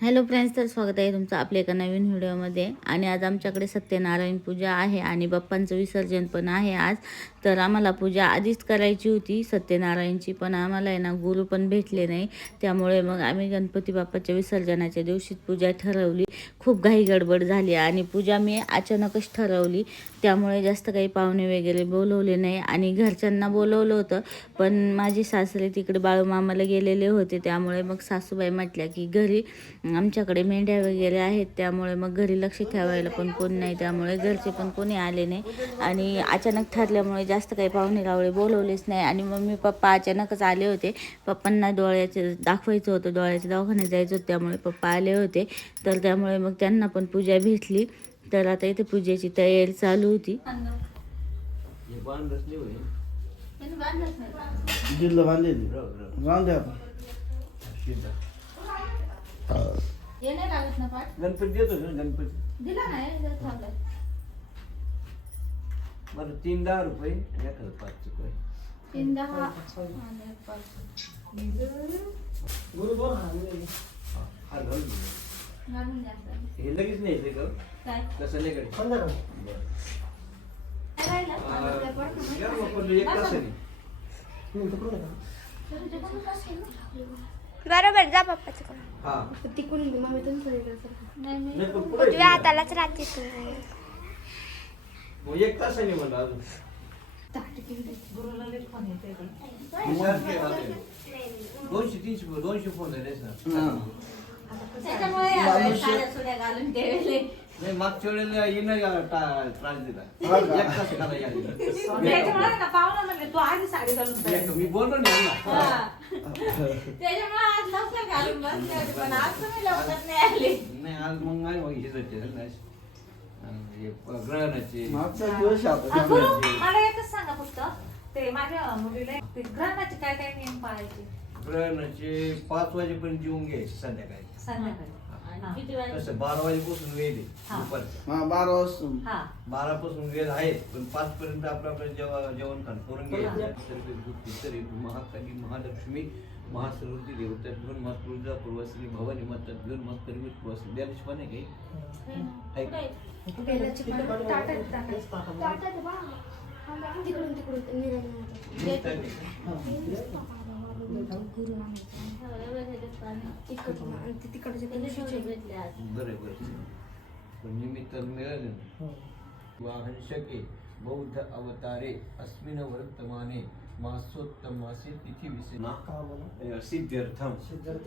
Hello friends तर स्वागत आहे तुमचं आपल्या एका नवीन व्हिडिओमध्ये. आणि आज आमच्याकडे सत्यनारायण पूजा आहे आणि बाप्पांचं विसर्जन पण आहे आज. तर आम्हाला पूजा आधीच करायची होती. सत्यनारायणची पण आम्हाला आहे ना गुरु पण भेटले नाही. त्यामुळे मग आम्ही गणपती बाप्पाच्या विसर्जनाच्या दिवशीच पूजा ठरवली. खूप घाई गडबड झाली आणि पूजा मी अचानकच ठरवली. त्यामुळे जास्त काही पाहुणे वगैरे बोलवले नाही. आणि घरच्यांना बोलवलं होतं पण माझे सासरे तिकडे बाळूमामाला गेलेले होते. त्यामुळे मग सासूबाई म्हटल्या की घरी आमच्याकडे मेंढ्या वगैरे आहेत. त्यामुळे मग घरी लक्ष ठेवायला पण कोण नाही. त्यामुळे घरचे पण कोणी आले नाही. आणि अचानक ठरल्यामुळे जास्त काही पाहुणे रावळे बोलवलेच नाही. आणि मम्मी पप्पा अचानकच आले होते. पप्पांना डोळ्याचे दाखवायचं होतं. डोळ्याच्या दवाखान्यात जायचं होतं. त्यामुळे पप्पा आले होते. तर त्यामुळे मग त्यांना पण पूजा भेटली. तर आता इथे पूजेची तयारी चालू होती. हे. बरं तीन दहा रुपये एखादं पाच रुपये तीन दहा पाच. हा लगेच नाही येते का काय? कसं. एक तासाने. बरोबर जा पप्पाच्या हा. तिकडून मम्मी तुमचं वेगळं सरका. नाही मी नाही पण पुढे उजव्या हातालाच राहते तू. मग एक तासाने म्हणलं अजून. विचार के आले. दोनशे तीनशे दोनशे फोन झाले. त्याच्यामुळे यावेळी साड्या सुड्या घालून ठेवले. नाही मागच्या वेळेला त्रास दिला हा का? एक तास घाला यायला. त्याच्यामुळे ना पाहुणा म्हणले तू आधी साडी घालून जा. एक- मी बोललो नाही ना हा. त्याच्यामुळे आज लवकर घालून बसले होते पण आज तुम्ही लवकर नाही आले नाही आज मग नाही मग जाते ना. अं, ग्रहणाचे मागचा दिवस आता गुरु, मला एकच सांगा फक्त ते माझ्या मुलीला ते ग्रहणाचे काय काय नियम पाळायचे ग्रहणाचे पाच वाजेपर्यंत जेवून घ्यायचे संध्याकाळी किती तसं बारा वाजेपासून वेळ आहे हा. दुपारचा. हा बारा वाजता हा. बारा पासून वेळ आहे पण पाच पर्यंत आपलं आपलं जेवण जेवण खाण करून घ्यायचं सर्व तरी महाकाली महालक्ष्मी महासरस्वती देवता घेऊन मत तुळजा पूर्वश्री भवानी माता घेऊन मत कर्मी पूर्वश्री द्या पण आहे काही? आहे. का? तिकडून तिकडून. बरं निमित्त मिळाले ना बौद्ध अवतारे अस्मिन वर्तमाने मासोत्तम मासे तिथी विसे सिद्ध्यर्थम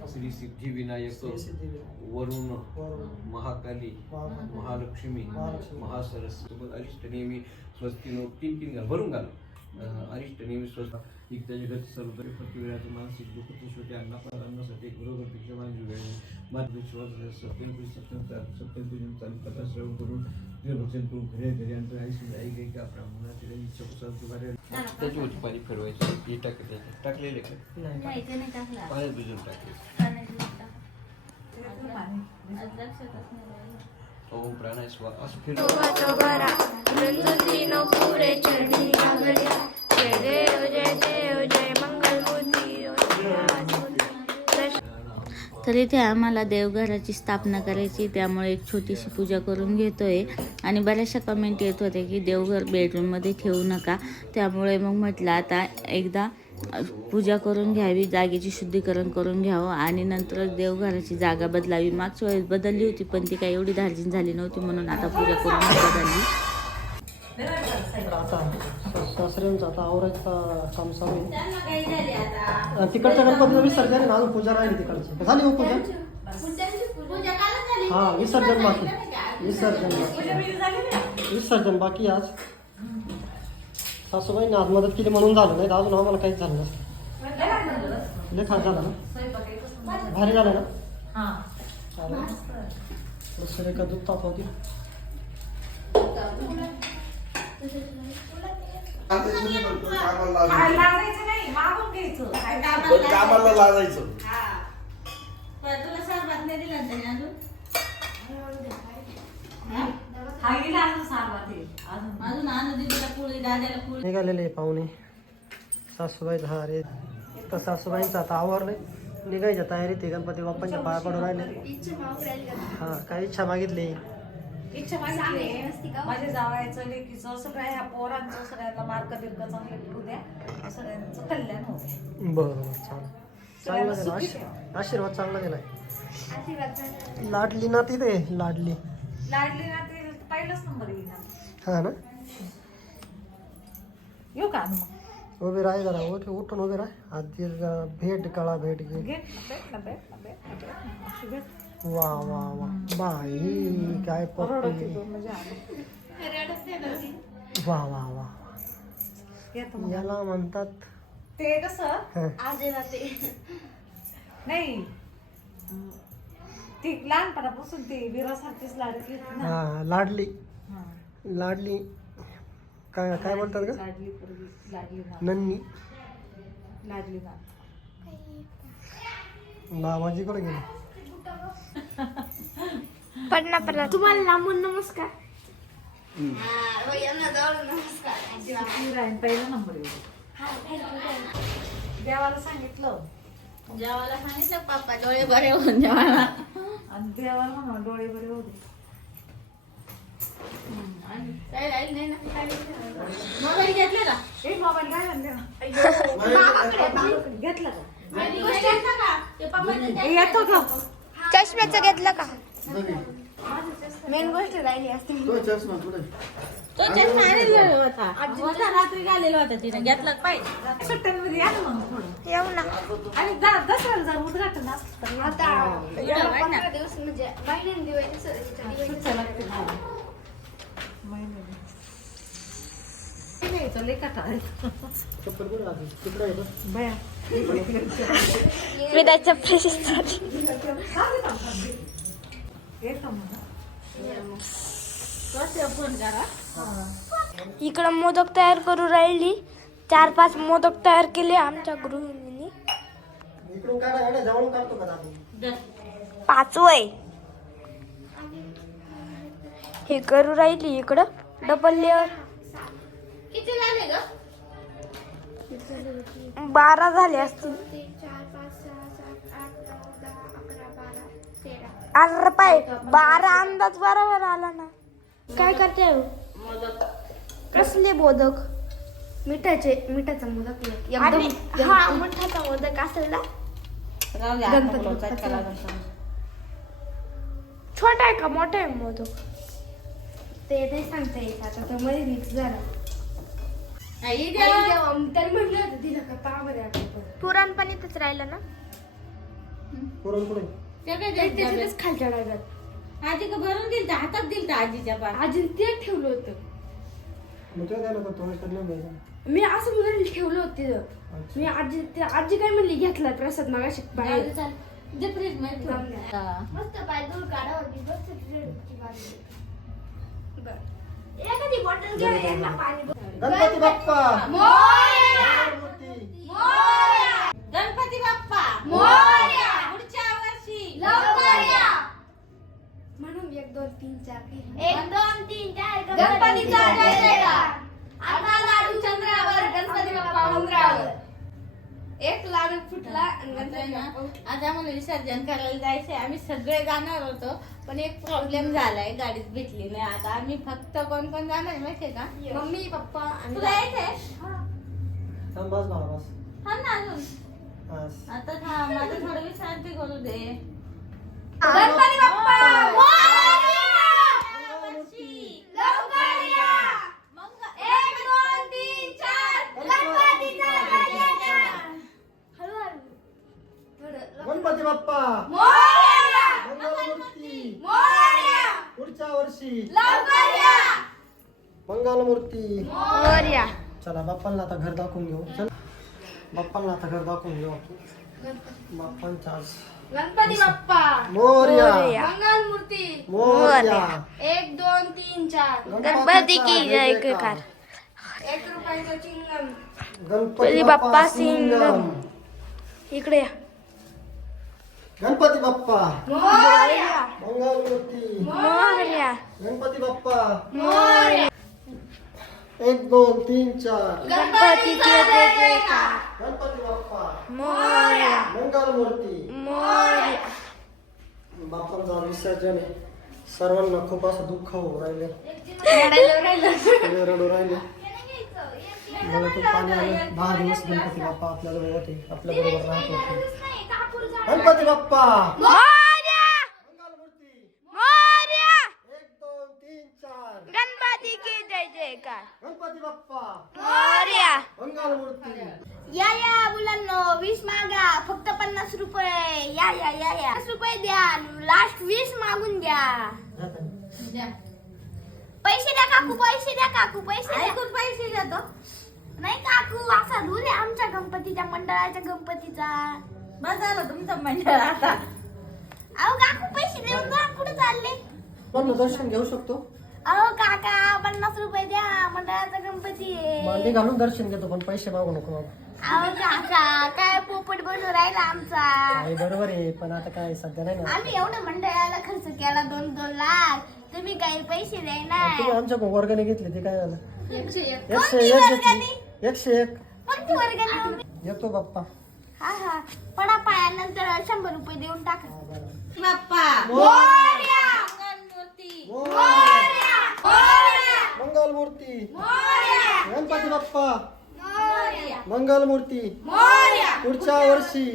श्री सिद्धी विनायक वरुण महाकाली महालक्ष्मी महासरस्वती. अरिष्ट नेहमी स्वस्ती नो तीन तीन भरून घाल. अरिष्ट नेहमी स्वस्त एक जगत सर्वतरी पृथ्वीराज मानसिक दुःख शेवटी अन्ना अन्नासाठी बरोबर पेक्षा माझी वेळ मार्गदर्शक सत्यपूजन सत्यम सत्यपूजन चालू कथा श्रवण करून देवभजन करून घरी घरी आणि आई सुद्धा आई काही का ब्राह्मणाची इच्छा कुसाल तुझ्या त्याची होती पाणी फिरवायची हे टाक त्याच्यात. टाकलेले का? ते पाण्यात भिजून टाकले. ओम प्राणाय स्वा असं फिर तर इथे आम्हाला देवघराची स्थापना करायची त्यामुळे एक छोटीशी पूजा करून घेतोय. आणि बऱ्याचशा कमेंट येत होत्या की देवघर बेडरूममध्ये ठेवू नका. त्यामुळे मग म्हटलं आता एकदा पूजा करून घ्यावी जागेची शुद्धीकरण करून घ्यावं. आणि नंतरच देवघराची जागा बदलावी. मागच्या वेळेस बदलली होती पण ती काही एवढी धार्जिन झाली नव्हती म्हणून आता पूजा करून बदलली. सासऱ्यांचं आता आवरायचं काम चालू आहे. तिकडच्या गणपतीचं विसर्जन आहे ना अजून पूजा राहिली तिकडची. झाली हो पूजा? हा विसर्जन बाकी. विसर्जन बाकी. विसर्जन बाकी आज. सासूबाईने आज मदत केली म्हणून झालं नाही अजून आम्हाला काहीच झालं नसतं. लय खास झालं ना? भारी झालं ना? हा. चालेल दुसरे का दूध ताप होती कामाला काय लागायचं लाजायचं नाही मागून घ्यायचं. काय काम पण कामाला लागायचं तुला सरबत नाही दिला त्याने अजून? हा? गेला अजून सारवा ते अजून. अजून आणू दिदीला पोळी दाद्याला पोळी. निघालेले पाहुणे. सासूबाई दहा रे तर सासूबाईंचं आता आवरलंय निघायच्या तयारीत आहे. गणपती बाप्पांच्या पाया पडून राहिले. हा काही इच्छा मागितली? इच्छा मागितली माझ्या जावायचं लेकीचं सगळ्या ह्या पोरांचं सगळ्यांना मार्क बिर्क चांगले पडू द्या. सगळ्यांचं कल्याण होऊ द्या. बरोबर चालेल. चांगला दिला आशीर्वाद आशीर्वाद चांगला दिलाय लाडली ना तिथे लाडली. लाडली ना ते पहिलाच नंबर येईल. हा ना? येऊ का मग उभी राह जरा उठ उठून उभी राह. आधी जरा भेट कळा भेट घे घे. भेट ना भेट ना भेट ना, भेट ना. अशी भेट. वा वा वा. बाई काय पप्पी. वा वा वा. याला म्हणतात ते कसं. नाही. ती लहानपणापासून ती विरासारखीच लाडकी हा लाडली. हा. लाडली. काय काय म्हणतात का लाडली पोरगी लाडली ना नन्नी. लाडली ना नावाजी कडे गेली. पडना पडला तुम्हाला लांबून नमस्कार. राहीन? पहिला नंबर देवाला सांगितलं. जेवायला सांगितलं पप्पा डोळे बरे होऊन आणि देवाला म्हणा डोळे बरे नाही ना मोबाईल घेतला का? ए मोबाईल घेतलं का? ते पप्पा ए, येतो का चष्म्याचं घेतलं का? मेन गोष्ट राहिली असते. तो चष्मा कुठे? तो चष्मा आणलेला होता. होता रात्री घालेला होता तिने. घेतला पाहिजे? सुट्ट्यांमध्ये या ना मग थोडं येऊ ना. आणि दा- दसऱ्याला जर उद्घाटन तर या. आता पंधरा दिवस म्हणजे महिन्याने दिवाळी सुट्ट्या लागतील हा. महिन्याने. ते घ्यायचं लय कटाळा येतो. चप्पल कुठे राहते तिकडे आहे का? बया. विदायचं प्रशस्त येतो मग. फोन करा. इकडं मोदक तयार करू राहिली. चार पाच मोदक तयार केले आमच्या गृहिणींनी. इकडून काढा गाड्या जवळून काढतो का दादा पाच वय. हे करू राहिली इकडं. डबल लेअर बारा झाले असतील. अरे पाय बारा अंदाज बरोबर आला ना. काय करते हो? कसले मोदक? मिठाचे मिठाचा मोदक एक. आणि एकदम हा मिठाचा मोदक असेल ना? राहू द्या, गणपती आता बोलवतात बाप्पाचा. त्याला नंतर. छोटा आहे का? मोठा आहे मोदक? ते नाही सांगता येत आता तो मध्ये मिक्स झाला. आई आणि द्या. जेव्हा तरी म्हटलं होतं तिला का पावर पुरण पण. इथंच राहिलं ना? पुरण कुठे? ते काय द्यायचं डब्यात? त्याच्यातच खालच्या डागात. आजी का भरून दिल तर हातात दिल तर आजीच्या पार अजून ते ठेवलं होतं. मग द्यायला थोडं मी असं म्हणून ठेवलं होतं तिथं. मी आजी ते आजी काय म्हणली घेतला प्रसाद मागाशी बाहेर. जे फ्रीजमध्ये. हा. मस्त पाय दूर काढा होती. मस्त एखादी बॉटल घ्या यांना पाणी गणपती बाप्पा. मूर्ती. गणपती बाप्पा. मोरया! पुढच्या वर्षी. म्हणून एक दोन तीन चार एक दोन तीन चार गणपतीचा जय जयकार. आता लाडू चंद्रावर गणपती बाप्पा उंदरावर. एक लाडू फुटला आणि आता गणपती बाप्पा आम्हाला विसर्जन करायला जायचंय. आम्ही सगळे जाणार होतो. पण एक प्रॉब्लेम झालाय गाडीच भेटली नाही आता आम्ही फक्त कोण कोण जाणार आहे माहितीये का मम्मी पप्पा आणि तुला यायचंय थांब बस बाळा बस थांब ना अजून बस. आता थांब माझं थोडं विश्रांती करू दे गणपती बाप्पा एक दोन तीन चार गणपतीचा जय जयकार. हळूहळू. गणपती बाप्पा मोरया! मंगलमूर्ती मोरया! लवकर या! मंगलमूर्ती. मोरया. चला बाप्पांना आता घर दाखवून घेऊ. चल. बाप्पांना आता घर दाखवून घेऊ आपण. बाप्पांच्या आज गणपती बाप्पा. मोरया मंगलमूर्ती. मोरया एक दोन तीन चार. गणपती की जय एक रुपयाचं चिंगम. गणपती बाप्पा. सिंगम इकडे या. गणपती बाप्पा. मोरया. मंगलमूर्ती मोरया. गणपती बाप्पा. एक दोन तीन चार. जयकार. गणपती बाप्पा. मोरया. मंगल मंगलमूर्ती बापांचा विसर्जन आहे. सर्वांना खूप असं दुःख होऊ राहिले रडू राहिले. मला खूप पाणी आलं. दहा दिवस गणपती बाप्पा आपल्याला आहे आपल्या बरोबर राहत होते. गणपती बाप्पा. मंगलमूर्ती. एक दोन तीन चार. गणपती की जय जयकार. गणपती बाप्पा. मोरया! मंगलमूर्ती. या या मुलांनो वीस मागा. फक्त पन्नास रुपये. या या या या. पन्नास रुपये द्या. लास्ट वीस मागून द्या. पैसे द्या काकू. पैसे द्या काकू. पैसे ऐकून पैसे देतो. नाही काकू. असा रूल आहे आमच्या गणपतीच्या मंडळाच्या गणपतीचा. बस झालं तुमचं मंडळ आता. अहो काकू पैसे देऊन जा कुठे चालले? पण दर्शन घेऊ शकतो? अहो काका पन्नास रुपये द्या मंडळाचा गणपती आहे. मांडी घालून दर्शन घेतो पण पैसे मागू नको बाबा. अहो काका काय पोपट बनून राहिला आमचा? बरोबर आहे पण आता काय सध्या नाही ना. आम्ही एवढं मंडळाला खर्च केला दोन दोन लाख. तुम्ही काही पैसे द्यायना तुम्ही आमच्या वर्गाने घेतले ते काय झालं? एकशे एक. एकशे कोणती एक? घेतली. एकशे एक. कोणती? येतो बाप्पा. हा हा. पडा पायानंतर शंभर रुपये देऊन टाका. बाप्पा. मंगलमूर्ती. गणपती बाप्पा. मंगलमूर्ती. पुढच्या वर्षी.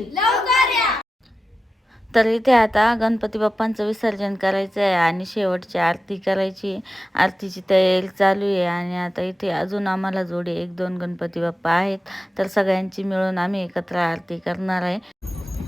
तर इथे आता गणपती बाप्पांचं विसर्जन करायचं आहे आणि शेवटची आरती करायची. आरतीची तयारी चालू आहे आणि आता इथे अजून आम्हाला जोडे एक दोन गणपती बाप्पा आहेत. तर सगळ्यांची मिळून आम्ही एकत्र आरती करणार आहे.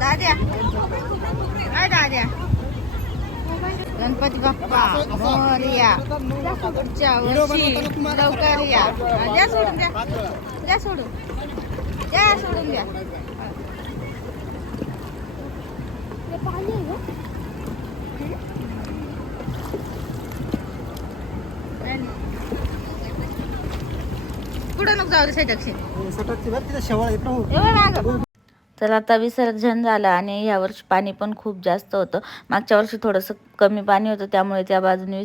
दाद्या. काय दाद्या. गणपती बाप्पा मोरया पुढच्या वर्षी लवकर या. द्या सोडून द्या. द्या सोडून. द्या सोडून द्या. पुढं नको जाऊ दे दक्षिण सटकची तिथे शेवळ मागं. तर आता विसर्जन झालं आणि यावर्षी वर्षी पाणी पण खूप जास्त होतं. मागच्या वर्षी थोडंसं कमी पाणी होतं त्यामुळे त्या बाजूने